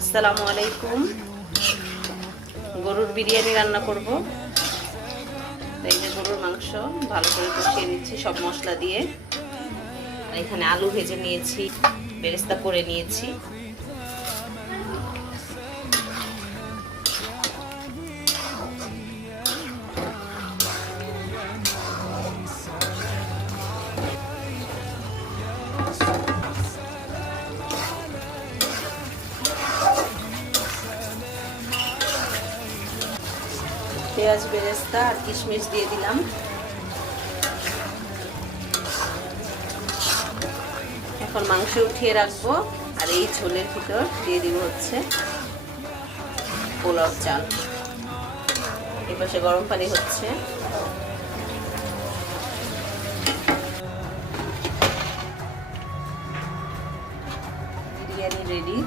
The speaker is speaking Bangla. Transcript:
আসসালামু আলাইকুম। গরুর বিরিয়ানি রান্না করব। এই যে গরুর মাংস ভালো করে কষিয়ে নিচ্ছি সব মশলা দিয়ে। এখানে আলু ভেজে নিয়েছি, বেরেস্তা করে নিয়েছি। পেঁয়াজ বেরেস্তা আর কিশমিশ দিয়ে দিলাম। এখন মাংস উঠিয়ে রাখবো আর এই ঝোলের ভিতর দিয়ে দিব হচ্ছে পোলাও চাল। এপাশে গরম পানি হচ্ছে। বিরিয়ানি রেডি।